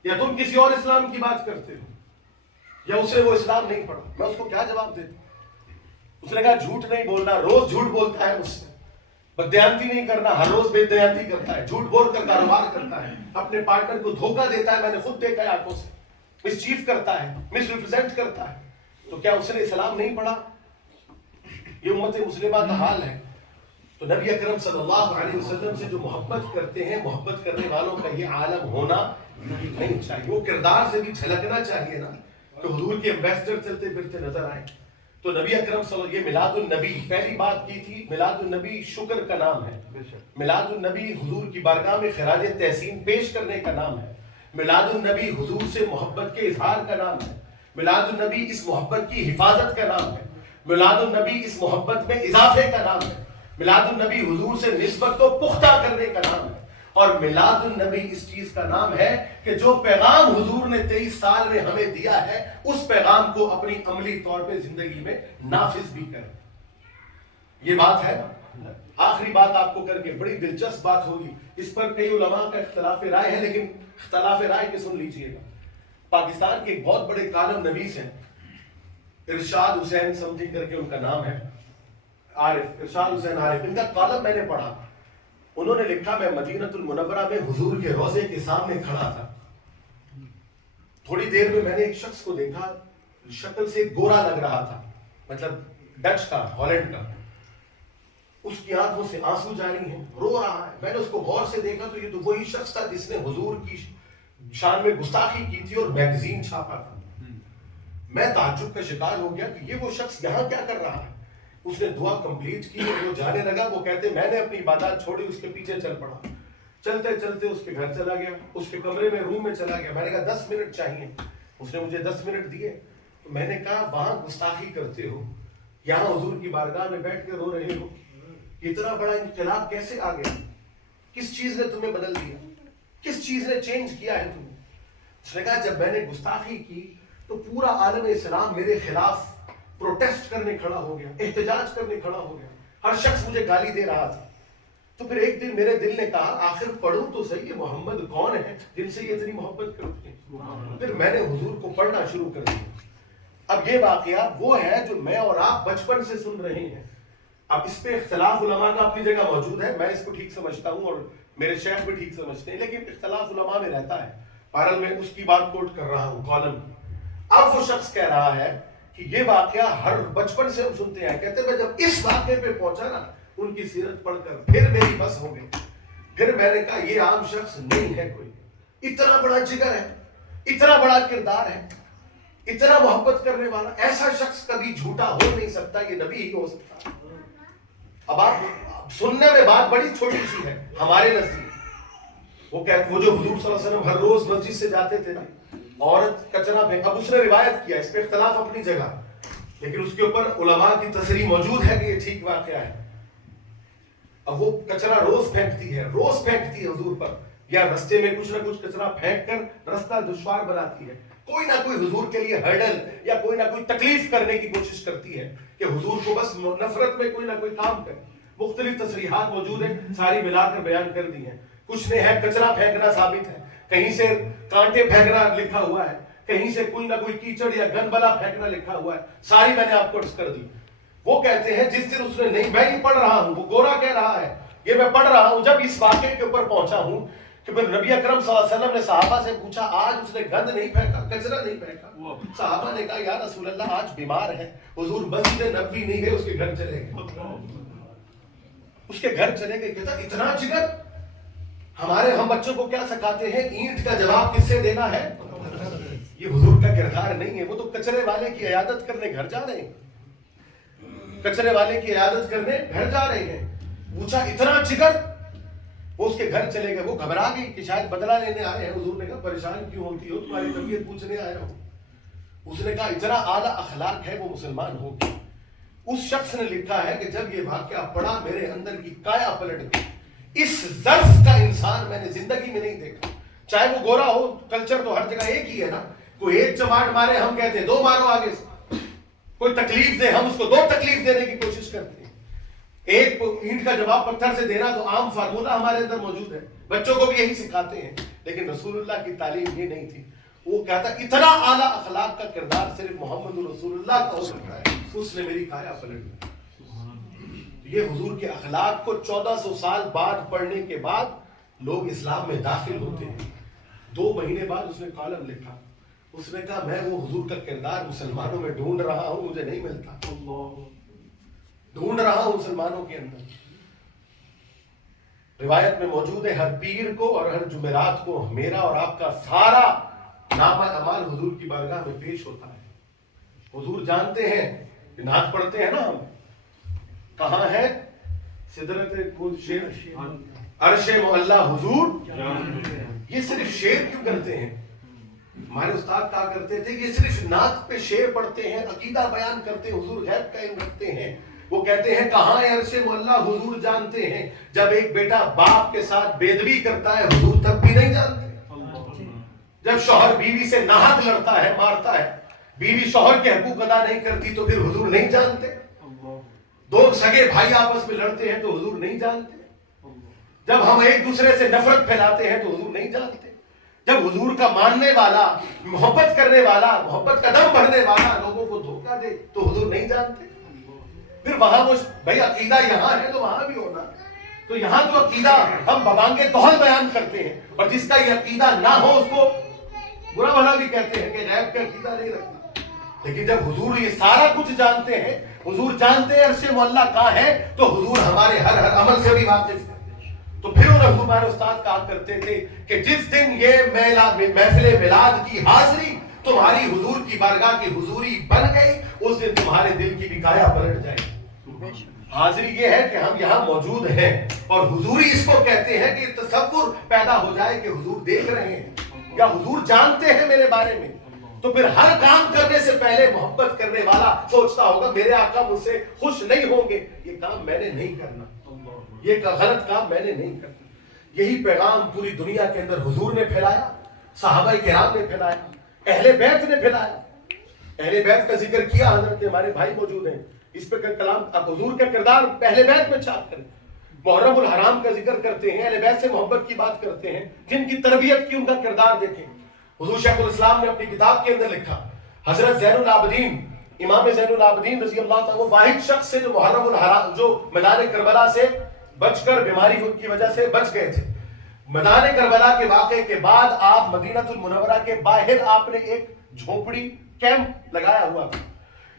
یا تم کسی اور اسلام کی بات کرتے ہو, یا اسے وہ اسلام نہیں پڑھا؟ میں اس کو کیا جواب دیتا؟ اس نے کہا جھوٹ نہیں بولنا, روز جھوٹ بولتا ہے مجھ سے, بددیانتی نہیں کرنا, ہر روز بددیانتی کرتا ہے, جھوٹ بول کر کاروبار کرتا ہے, اپنے پارٹنر کو دھوکہ دیتا ہے, میں نے خود دیکھا ہے آنکھوں سے, مس چیف کرتا ہے, مس ریپرزینٹ کرتا ہے. تو کیا اس نے اسلام نہیں پڑھا؟ یہ امت مسلمہ کا حال ہے. تو نبی اکرم صلی اللہ علیہ وسلم سے جو محبت کرتے ہیں, محبت کرنے والوں کا یہ عالم ہونا نہیں چاہیے. وہ کردار سے بھی جھلکنا چاہیے نا, کہ حضور کے ایمبیسڈر چلتے پھرتے نظر آئے. تو نبی اکرم صلی اللہ علیہ وسلم, یہ میلاد النبی پہلی بات کی تھی. میلاد النبی شکر کا نام ہے. میلاد النبی حضور کی بارگاہ میں خراج تحسین پیش کرنے کا نام ہے. میلاد النبی حضور سے محبت کے اظہار کا نام ہے. میلاد النبی اس محبت کی حفاظت کا نام ہے، میلاد النبی اس محبت میں اضافے کا نام ہے، میلاد النبی حضور سے نسبت کو پختہ کرنے کا نام ہے، اور میلاد النبی اس چیز کا نام ہے کہ جو پیغام حضور نے 23 سال میں ہمیں دیا ہے اس پیغام کو اپنی عملی طور پہ زندگی میں نافذ بھی کریں۔ یہ بات ہے۔ آخری بات آپ کو کر کے بڑی دلچسپ بات ہوگی، اس پر کئی علماء کا اختلاف رائے ہے، لیکن اختلاف رائے کے سن لیجئے گا۔ پاکستان کے ایک بہت بڑے کالم نویس ہیں، ارشاد حسین سمجھی کر کے ان کا نام ہے، عارف، ارشاد حسین عارف، ان کا کالم میں نے پڑھا۔ انہوں نے لکھا میں مدینہ المنورہ میں حضور کے روضے کے سامنے کھڑا تھا، تھوڑی دیر میں میں نے ایک شخص کو دیکھا، شکل سے گورا لگ رہا تھا، مطلب ڈچ کا، ہالینڈ کا، اس کی آنکھوں سے آنسو جاری ہیں، رو رہا ہے۔ میں نے اس کو غور سے دیکھا تو یہ تو وہی شخص تھا جس نے حضور کی شان میں گستاخی کی تھی اور میگزین چھاپا تھا۔ میں تعجب کا شکار ہو گیا کہ یہ وہ شخص یہاں کیا کر رہا ہے۔ اس نے دعا کمپلیٹ کی، وہ جانے لگا، وہ کہتے میں نے اپنی عبادات چھوڑی، اس کے پیچھے چل پڑا، چلتے چلتے اس کے گھر چلا گیا، اس کے کمرے میں، روم میں چلا گیا۔ میں نے کہا 10 منٹ چاہیے، اس نے مجھے 10 منٹ دیے۔ میں نے کہا وہاں گستاخی کرتے ہو، یہاں حضور کی بارگاہ میں بیٹھ کے رو رہے ہو، اتنا بڑا انقلاب کیسے آ گیا؟ کس چیز نے تمہیں بدل دیا؟ کس چیز نے چینج کیا ہے تمہیں؟ اس نے کہا جب میں نے گستاخی کی تو پورا عالم اسلام میرے خلاف پروٹیسٹ کرنے کھڑا ہو گیا، احتجاج کرنے کھڑا ہو گیا، ہر شخص مجھے گالی دے رہا تھا۔ تو پھر ایک دن میرے دل نے کہا آخر پڑھوں تو صحیح یہ محمد کون ہے جن سے یہ اتنی محبت کرتے ہیں۔ پھر میں نے حضور کو پڑھنا شروع کر دیا۔ اب یہ واقعہ وہ ہے جو میں اور آپ بچپن سے سن رہے ہیں۔ اب اس پہ اختلاف علماء کا اپنی جگہ موجود ہے، میں اس کو ٹھیک سمجھتا ہوں اور میرے شیخ بھی ٹھیک سمجھتے ہیں، لیکن اختلاف علماء میں رہتا ہے۔ بہرحال میں اس کی بات کوٹ کر رہا ہوں کالم۔ اب وہ شخص کہہ رہا ہے کہ یہ واقعہ ہر بچپن سے ہم سنتے ہیں، کہتے میں جب اس واقعے پہ پہنچا نا ان کی سیرت پڑھ کر پھر میری بس ہو گئی۔ پھر میں نے کہا یہ عام شخص نہیں ہے، کوئی اتنا بڑا جگر ہے، اتنا بڑا کردار ہے، اتنا محبت کرنے والا، ایسا شخص کبھی جھوٹا ہو نہیں سکتا، یہ نبی ہی ہو سکتا۔ اب آپ سننے میں بات بڑی چھوٹی سی ہے ہمارے نزدیک، وہ جو حضور صلی اللہ علیہ وسلم ہر روز مسجد سے جاتے تھے نا، عورت کچرا پھینک، اب اس نے روایت کیا، اس پہ اختلاف اپنی جگہ، لیکن اس کے اوپر علماء کی تصریح موجود ہے کہ یہ ٹھیک واقعہ ہے۔ اب وہ کچرا روز پھینکتی ہے، روز پھینکتی ہے حضور پر، یا رستے میں کچھ نہ کچھ کچرا پھینک کر رستہ دشوار بناتی ہے، کوئی نہ کوئی حضور کے لیے ہرڈل یا کوئی نہ کوئی تکلیف کرنے کی کوشش کرتی ہے کہ حضور کو بس نفرت میں کوئی نہ کوئی کام کرے۔ مختلف تصریحات موجود ہیں، ساری ملا کر بیان کر دی ہیں۔ کچھ نے ہے کچرا پھینکنا ثابت ہے، کہیں سے کانٹے پھینکنا لکھا ہوا ہے، کہیں سے کوئی نہ کوئی کیچڑ یا گند بلا پھینکنا لکھا ہوا ہے، ساری میں نے آپ کو عرض کر دی۔ وہ کہتے ہیں جس دن اس نے نہیں، میں یہ پڑھ رہا ہوں، وہ گورا کہہ رہا ہے، یہ میں پڑھ رہا ہوں، جب اس واقعے کے اوپر پہنچا ہوں کہ پھر نبی اکرم صلی اللہ علیہ وسلم نے صحابہ سے پوچھا آج اس نے گند نہیں پھینکا، کچرا نہیں پھینکا؟ صحابہ نے کہا یا رسول اللہ آج بیمار ہے، حضور مسجد نبوی نہیں گئے، اس کے گھر چلے گئے، اس کے گھر چلے گئے۔ کہتا اتنا جگر، ہمارے ہم بچوں کو کیا سکھاتے ہیں، اینٹ کا جواب کس سے دینا ہے؟ یہ حضور کا کردار نہیں ہے۔ وہ تو کچرے والے کی عیادت کرنے گھر جا رہے ہیں، کچرے والے کی عیادت کرنے گھر جا رہے ہیں۔ پوچھا اتنا جگر، وہ اس کے گھر چلے گئے۔ وہ گھبرا گئی کہ شاید بدلہ لینے آئے ہیں۔ حضور نے کہا پریشان کیوں ہوتی ہو، تمہاری طبیعت پوچھنے آیا ہوں۔ اس نے کہا اتنا اعلیٰ اخلاق ہے وہ مسلمان ہو گیا۔ اس شخص نے لکھا ہے کہ جب یہ واقعہ پڑا میرے اندر کی کایا پلٹ گئی۔ اس ظرف کا انسان میں نے زندگی میں نہیں دیکھا، چاہے وہ گورا ہو، کلچر تو ہر جگہ ایک ہی ہے نا، کوئی ایک چماٹ مارے ہم کہتے ہیں 2 مارو آگے سے، کوئی تکلیف دے ہم اس کو 2 تکلیف دینے کی کوشش کرتے ہیں۔ ایک اینٹ کا جواب پتھر سے دینا تو عام فارمولہ ہمارے اندر موجود ہے، بچوں کو بھی یہی سکھاتے ہیں، لیکن رسول اللہ کی تعلیم یہ نہیں تھی۔ وہ کہتا اتنا اعلیٰ اخلاق کا کردار صرف محمد رسول اللہ کا ہو سکتا ہے، اس نے میری کایا پلٹ دی۔ یہ حضور کے اخلاق کو 1400 سال بعد پڑھنے کے بعد لوگ اسلام میں داخل ہوتے ہیں۔ 2 مہینے بعد اس نے کالم لکھا، اس نے کہا میں وہ حضور کا کردار مسلمانوں میں ڈھونڈ رہا ہوں، مجھے نہیں ملتا، ڈھونڈ رہا ہوں مسلمانوں کے اندر۔ روایت میں موجود ہے ہر پیر کو اور ہر جمعرات کو میرا اور آپ کا سارا نامہ اعمال حضور کی بارگاہ میں پیش ہوتا ہے۔ حضور جانتے ہیں، نعت پڑھتے ہیں نا ہم، کہاں ہے سدرت شیر عرش معلیٰ حضور، یہ صرف شیر کیوں کرتے ہیں؟ ہمارے استاد کہا کرتے تھے کہ صرف نعت پہ شعر پڑھتے ہیں، عقیدہ بیان کرتے ہیں، حضور غیب کا علم رکھتے ہیں. وہ کہتے ہیں کہاں ہے عرش معلا حضور جانتے ہیں. جب ایک بیٹا باپ کے ساتھ بے ادبی کرتا ہے حضور تب بھی نہیں جانتے. جب شوہر بیوی سے ناحق لڑتا ہے، مارتا ہے، بیوی شوہر کے حقوق ادا نہیں کرتی تو پھر حضور نہیں جانتے. دو سگے بھائی آپس میں لڑتے ہیں تو حضور نہیں جانتے. جب ہم ایک دوسرے سے نفرت پھیلاتے ہیں تو حضور نہیں جانتے. جب حضور کا ماننے والا، محبت کرنے والا، محبت کا دم بھرنے والا لوگوں کو دھوکہ دے تو حضور نہیں جانتے. پھر وہاں وہ بھائی عقیدہ یہاں ہے تو وہاں بھی ہونا. تو یہاں تو عقیدہ ہم ببانگے توہل بیان کرتے ہیں، اور جس کا یہ عقیدہ نہ ہو اس کو برا بھلا بھی کہتے ہیں کہ غیب کا عقیدہ نہیں رکھنا. لیکن جب حضور یہ سارا کچھ جانتے ہیں، حضور جانتے ہیں عرش معلا کہاں ہے، تو حضور ہمارے ہر عمل سے بھی واقف ہے. تو پھر انہیں ہمارے استاد کہا کرتے تھے کہ جس دن یہ محفل میلاد کی حاضری تمہاری حضور کی بارگاہ کی حضوری بن گئی، اس دن تمہارے دل کی بھی کایا پلٹ جائے. حاضری یہ ہے کہ ہم یہاں موجود ہیں، اور حضوری اس کو کہتے ہیں کہ تصور پیدا ہو جائے کہ حضور دیکھ رہے ہیں یا حضور جانتے ہیں میرے بارے میں. تو پھر ہر کام کرنے سے پہلے محبت کرنے والا سوچتا ہوگا میرے آقا مجھ سے خوش نہیں ہوں گے، یہ کام میں نے نہیں کرنا، یہ غلط کام میں نے نہیں کرنا. یہی پیغام پوری دنیا کے اندر حضور نے پھیلایا، صحابہ کرام نے پھیلایا، اہل بیت نے پھیلایا. اہل بیت کا ذکر کیا، حضرت ہمارے بھائی موجود ہیں، اس پہ کلام حضور کا کردار اہل بیت میں چھاپ کریں. محرم الحرام کا ذکر کرتے ہیں، اہل بیت سے محبت کی بات کرتے ہیں، جن کی تربیت کی ان کا کردار دیکھیں. حضور شیخ الاسلام نے اپنی کتاب کے اندر لکھا، حضرت زین العابدین، امام زین العابدین رضی اللہ تعالیٰ، وہ واحد شخص سے جو محرم الحرام، جو میدان کربلا سے بچ کر بیماری کی وجہ سے بچ گئے تھے. میدان کربلا کے واقعے کے بعد آپ مدینہ المنورہ کے باہر آپ نے ایک جھونپڑی کیمپ لگایا ہوا تھا.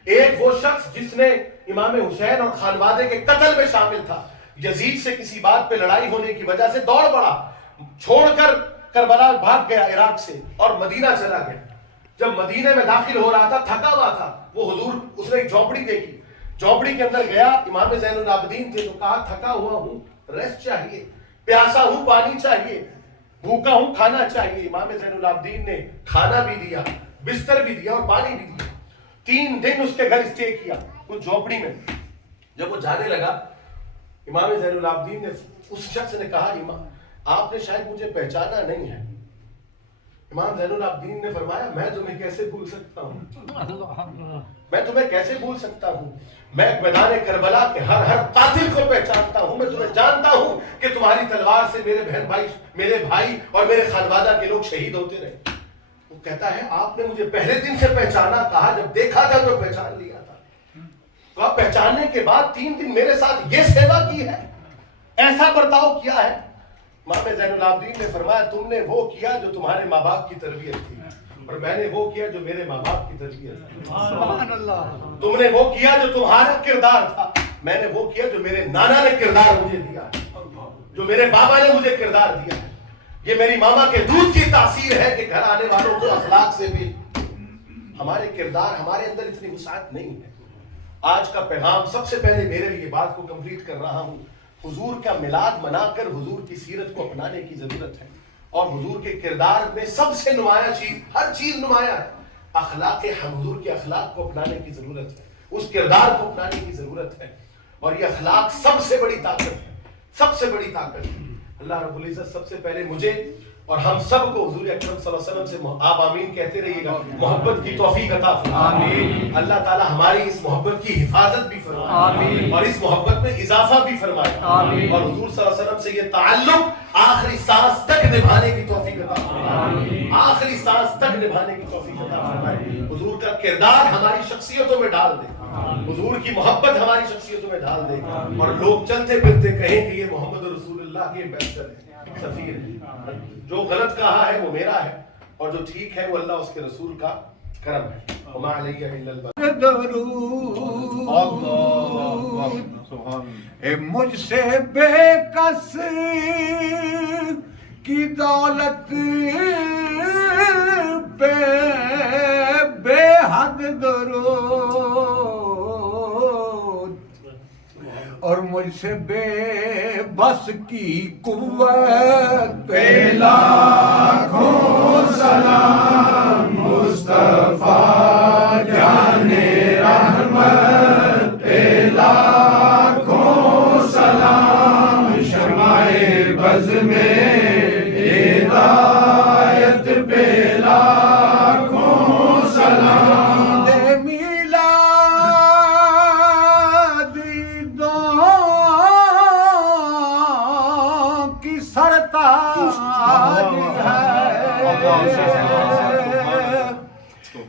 ایک وہ شخص جس نے امام حسین اور خانوادے کے قتل میں شامل تھا، یزید سے کسی بات پہ لڑائی ہونے کی وجہ سے دوڑ پڑا، چھوڑ کر کربلا بھاگ گیا عراق سے اور مدینہ چلا گیا. جب مدینہ میں داخل ہو رہا تھا تھکا ہوا تھا، وہ حضور اس نے ایک جھونپڑی دیکھی، جھونپڑی کے اندر گیا، امام زین العابدین تھے، تو کہا تھکا ہوا ہوں، ریسٹ چاہیے، پیاسا ہوں، پانی چاہیے، بھوکا ہوں، کھانا چاہیے. امام زین العابدین نے کھانا بھی دیا، بستر بھی دیا اور پانی بھی دیا. 3 دن اس کے گھر اسٹے کیا اس جھونپڑی میں. جب وہ جانے لگا، امام زین العابدین نے اس شخص نے کہا آپ نے شاید مجھے پہچانا نہیں ہے. امام زین العابدین نے فرمایا میں تمہیں کیسے بھول سکتا ہوں، میں تمہیں کیسے بھول سکتا ہوں، میں میدان کربلا کے ہر قاتل کو پہچانتا ہوں، میں تمہیں جانتا ہوں کہ تمہاری تلوار سے میرے بھائی اور میرے خانوادہ کے لوگ شہید ہوتے رہے. وہ کہتا ہے آپ نے مجھے پہلے دن سے پہچانا، کہا جب دیکھا تھا تو پہچان لیا تھا. تو آپ پہچاننے کے بعد 3 دن میرے ساتھ یہ سیوا کی ہے، ایسا برتاؤ کیا ہے. امام زین العابدین نے فرمایا تم نے وہ کیا جو تمہارے ماں باپ کی تربیت تھی، اور میں نے وہ کیا جو میرے ماں باپ کی تربیت تھی. سبحان اللہ. تم نے وہ کیا جو تمہارا کردار تھا، میں نے وہ کیا جو میرے نانا نے کردار مجھے دیا، جو میرے بابا نے مجھے کردار دیا. یہ میری ماما کے دودھ کی تاثیر ہے کہ گھر آنے والوں کو اخلاق سے بھی ہمارے کردار، ہمارے اندر اتنی وسعت نہیں ہے. آج کا پیغام سب سے پہلے میرے لیے بات کو کمپلیٹ کر رہا ہوں، حضور کا میلاد منا کر حضور کی سیرت کو اپنانے کی ضرورت ہے. اور حضور کے کردار میں سب سے نمایاں چیز، ہر چیز نمایاں ہے، اخلاق حضور کے اخلاق کو اپنانے کی ضرورت ہے، اس کردار کو اپنانے کی ضرورت ہے. اور یہ اخلاق سب سے بڑی طاقت ہے، سب سے بڑی طاقت ہے. اللہ رب العزت سب سے پہلے مجھے اور ہم سب کو حضور اکرم صلی اللہ علیہ وسلم سے آپ آمین کہتے رہیے گا، محبت کی توفیق عطا فرمائے. اللہ تعالی ہماری اس محبت کی حفاظت بھی فرمائے اور اس محبت میں اضافہ بھی فرمائے، اور حضور صلی اللہ علیہ وسلم سے یہ تعلق آخری سانس تک نبھانے کی توفیق عطا فرمائے، آخری سانس تک نبھانے کی توفیق عطا فرمائے. حضور کا کردار ہماری شخصیتوں میں ڈال دے، حضور کی محبت ہماری شخصیتوں میں ڈال دے، اور لوگ چلتے پھرتے کہیں کہ یہ محمد رسول اللہ کے ایمبیسڈر ہے، سفیر ہے. جو غلط کہا ہے وہ میرا ہے، اور جو ٹھیک ہے وہ اللہ اس کے رسول کا کرم ہے. وما علیہ الا البلاغ. مجھ سے بے کس کی دولت پہ بے حد درود، اور مجھ سے بے بس کی قوت پہ لاکھوں سلام.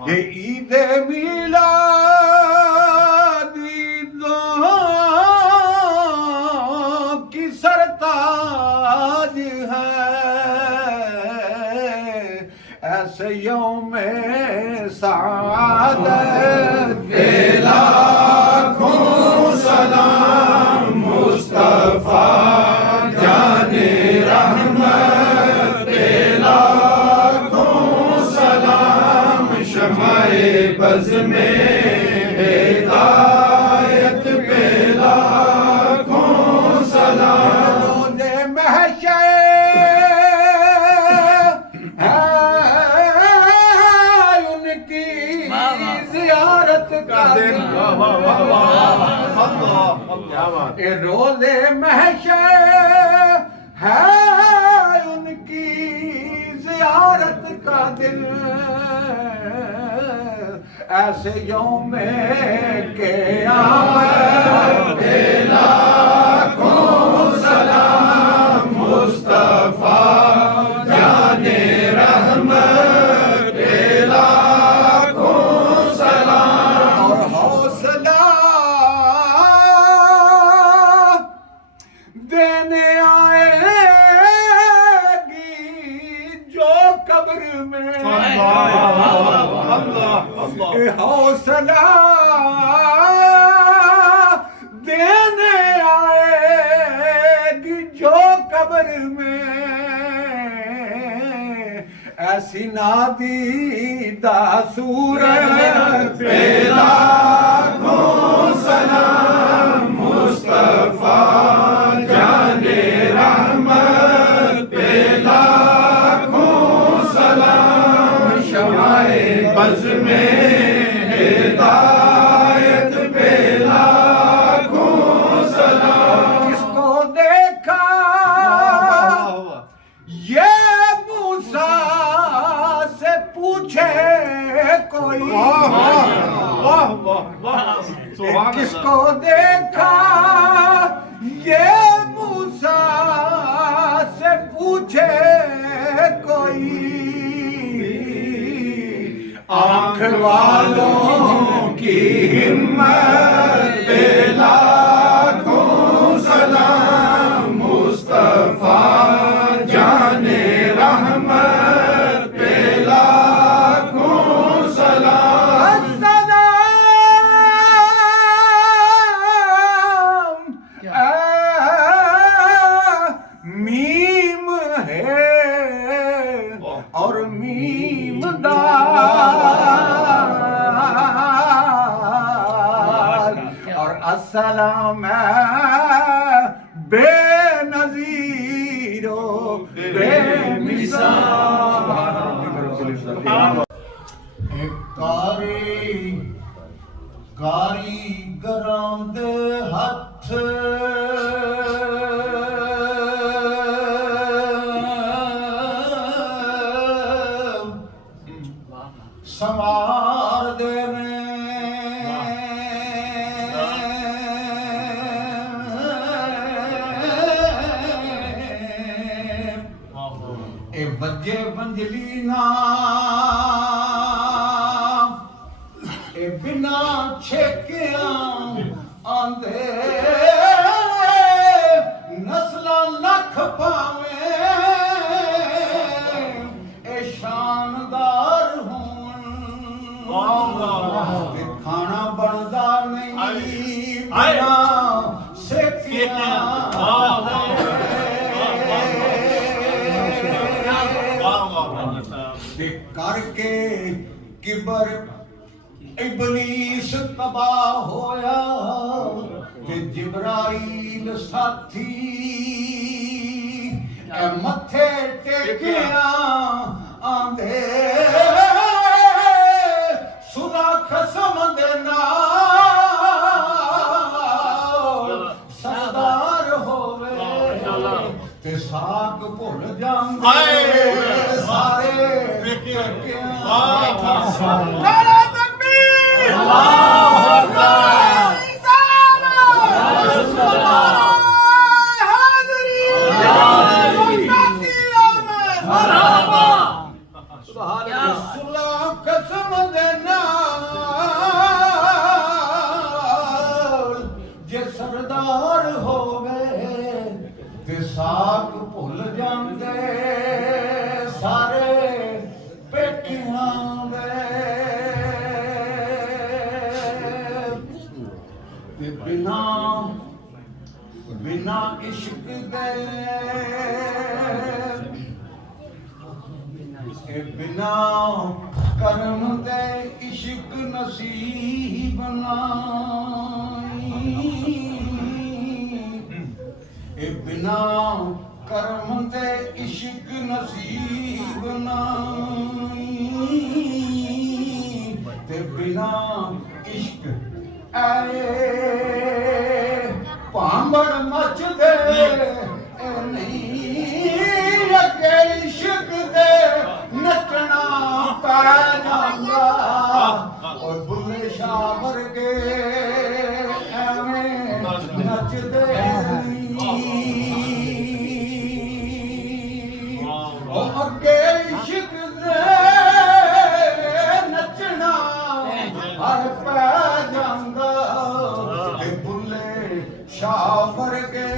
یہ عید میلاد عیدوں کی سرتاج ہے، ایسے یوم سعادت پہ لاکھوں سلام مصطفیٰ جان رحمت پہ لاکھوں سلام، شمع بز میں ہدایت پہ لاکھوں سلام، روز محشر زیارت کا دن، روز محشر ہے ان کی زیارت کا دن، ایسے یوم قیامت پہ لاکھوں سلام مصطفیٰ جان رحمت پہ لاکھوں سلام، اور حوصلہ دینے آئے گی جو قبر میں، حوصلہ دینے آئے گی جو قبر میں، ایسی نادیدہ صورت پہ لاکھوں سلام مصطفیٰ جان رحمت پہ لاکھوں سلام، شمع بز میں ہدایت پہ لاکھوں سلام، کس کو دیکھا یہ موسیٰ سے پوچھے کوئی، کس کو دیکھا یہ موسیٰ سے پوچھے کوئی، آنکھ والوں کی ہمت پہ لاکھوں سلام مصطفیٰ جان رحمت پہ لاکھوں سلام، میم ہے اور میم دال، اور السلام بے نظیر و بے مثال، ایک کاریگراں دے ہتھ سوار دے میں، اے بجے بنجلی نام، اے بنا چھکیاں آندے نسلہ لکھ پاویں، اے شاندار ہون، کھانا بندا نہیں بنا سیکیاں کر کے کبر ابلیس تباہ ہویا، کہ جبرائیل ساتھی اے متھے ٹیکیاں آندے سنا قسم دے نال سردار ہووے، تے ساگ بھول جاندے سارے نعرہ تکبیر، اللہ اکبر، ਸੁਲਾ ਕਸਮ ਦੇ ਨਾਲ ਜੇ ਸਰਦਾਰ ਹੋਵੇ ਤੇ ਸਾਕ ਭੁੱਲ ਜਾਂਦੇ ਸਾਰੇ ਪੇਕਿਆਂ ਦੇ ਤੇ ਬਿਨਾ ਇਸ਼ਕ ਦੇ ਬਿਨਾ ਕਰਮ ਦੇ ਇਸ਼ਕ ਨਸੀਬ ਨਾਈ ਇਹ ਬਿਨਾ ਕਰਮ ਦੇ ਇਸ਼ਕ ਨਸੀਬ ਨਾਈ ਤੇ ਬਿਨਾ ਇਸ਼ਕ ਆਏ ਭਾਂਬੜ ਮੱਚਦੇ ਨਹੀਂ ਅੱਗੇ ਇਸ਼ਕ ਦੇ ਨੱਚਣਾ ਪੈ ਜਾਂਦਾ ਔਰ ਬੁੱਲੇ ਸ਼ਾਹ ਵਰਗੇ ਐਵੇਂ ਨੱਚਦੇ ਨਹੀਂ ਉਹ ਅੱਗੇ ਇਸ਼ਕ ਦੇ ਨੱਚਣਾ ਹਰ ਪੈ ਜਾਂਦਾ ਤੇ ਬੁੱਲੇ ਸ਼ਾਹ ਵਰਗੇ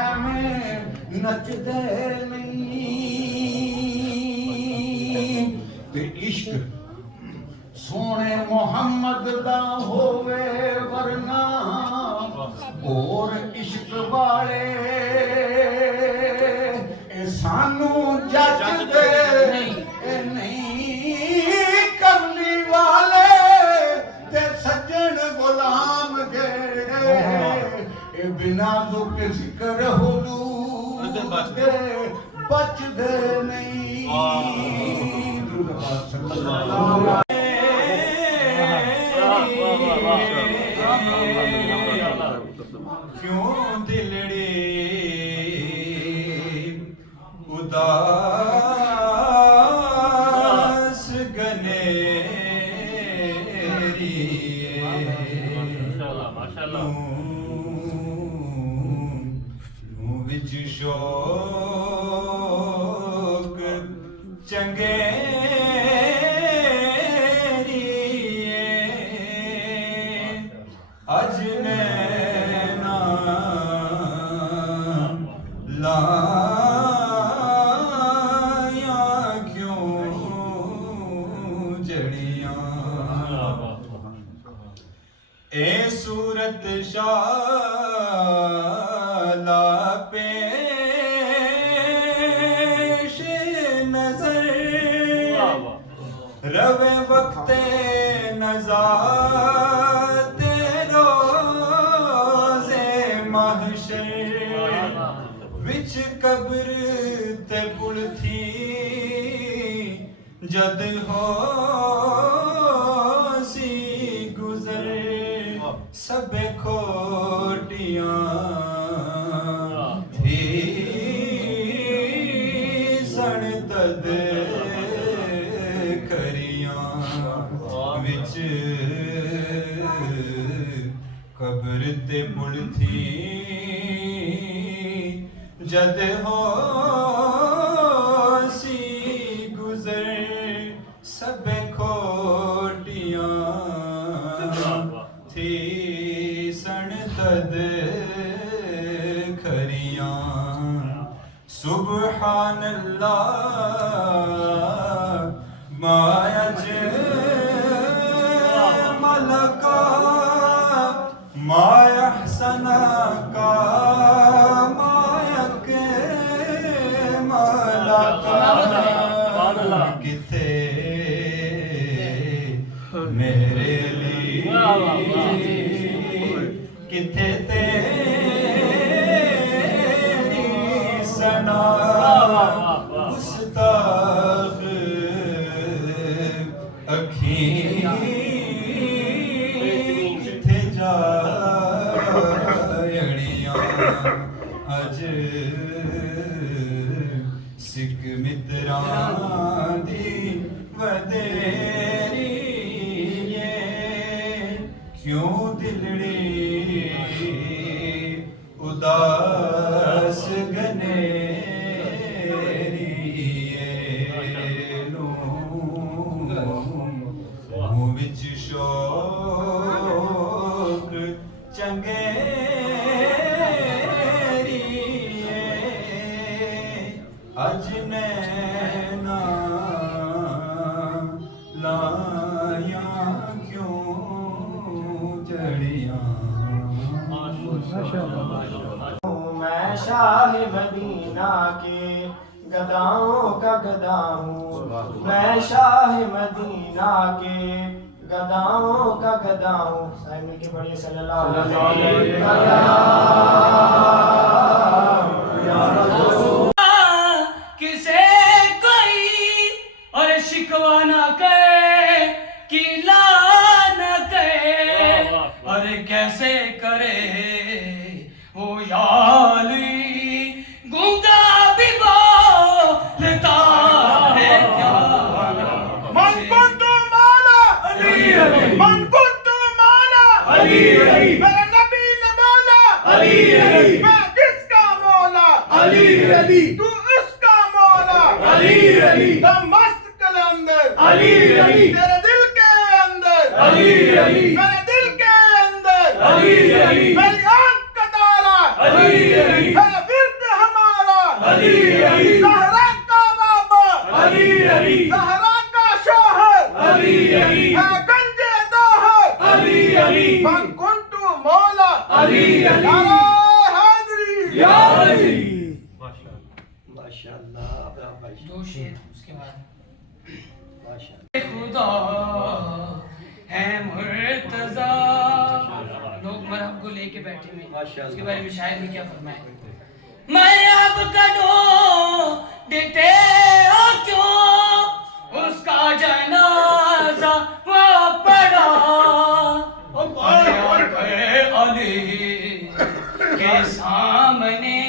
ਐਵੇਂ ਨੱਚਦੇ ਨਹੀਂ ਤੇ ਇਸ਼ਕ ਸੋਹਣੇ ਮੁਹੰਮਦ ਦਾ ਹੋਵੇ ਵਰਨਾ ਹੋਰ ਇਸ਼ਕ ਵਾਲੇ ਇਹ ਸਾਨੂੰ ਜੱਜਦੇ ਨਹੀਂ ਕਮਲੀ ਵਾਲੇ ਤੇ ਸੱਜਣ ਗੁਲਾਮ ਜਿਹੜੇ ਇਹ ਬਿਨਾ ਦੁੱਖ ਜ਼ਿਕਰ ਹੁਜ਼ੂਰ ਦੇ ਬਚਦੇ ਨਹੀਂ ਕਿਉਂ ਦਿਲੜੇ ਉਦਾਸ ਗਨੇਰੀ ਵਿੱਚ ਸ਼ੌਕ ਚੰਗੇ ਅਜ ਨੈਣਾ ਲਾਇਆ ਕਿਉਂ ਜੜੀਆਂ ਇਹ ਸੂਰਤ ਸ਼ਾਲਾ ਪੇਸ਼ ਨਜ਼ਰ ਰਵੇ ਵਕਤੇ ਨਜ਼ਾ ਵਿੱਚ ਕਬਰ ਤੇ ਪੁਲਥੀ ਜਦ ਹੋ ਸੀ ਗੁਜ਼ਰ ਸਭੇ ਖੋਟੀਆਂ ਥੀ ਸਣ ਤਦ ਕਰੀਆਂ ਵਿੱਚ ਕਬਰ ਤੇ ਪੁਲਥੀ ਜਦ ਹੋ ਸੀ ਗੁਜ਼ਰ ਸਭ ਖੋਟੀਆਂ ਥੀ ਸਣ ਤਦ ਖਰੀਆਂ ਸੁਬਹਾਨ ਅੱਲਾਹ ਮਾਇਜ ਮਲਕਾ ਮਾਇਆ ਹਸਨਾ ਕਾ ਕਿਥੇ ਮੇਰੇ ਲਈ ਕਿਥੇ ਤੇਰੀ ਸਨਾ ਗੁਸਤਾਖ ਅੱਖੀਂ ਕਿਥੇ ਜਾਣੀਆਂ ਅਜ ਸਿੱਖ ਮਿੱਤਰਾਂ ਦੀ ਵਧੇਰੀ ਕਿਉਂ ਦਿਲੜੀ ਉਦਾਸ ਗਨੇਰੀ نہ لایا کیوں جڑیاں میں شاہ مدینہ کے گداؤں کا گدا ہوں میں شاہ مدینہ کے گداؤں کا گدا ہوں سائن مل کے پڑھیے صلی اللہ علیہ وسلم کسے کوئی اور شکوہ نہ کرے گیلا نہ کرے اور کیسے کرے وہ یالی گونگا بھی بولتا ہے کیا من کنت مولا علی علی من کنت مولا علی علی میرے نبی نے بولا علی علی میں کس کا مولا علی علی تو اس کا مولا علی علی مست کلندر علی علی تیرے دل کے اندر علی علی میرے دل کے اندر علی علی میری آنکھ کا تارا علی علی ہے ورد ہمارا علی علی زہرا کا بابا علی علی زہرا کا شوہر علی علی ہے گنج دوہر علی علی من کنت مولا علی علی حاضری یا علی دو شعر اس کے بعد خدا ہے مرتضی لوگ مرحب کو لے کے بیٹھے میں اس کے بارے میں شاعر نے کیا فرمایا میں اب کدوں دیتے ہو کیوں اس کا جنازہ وہ پڑا علی کے سامنے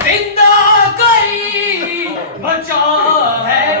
زندہ کوئی بچا ہے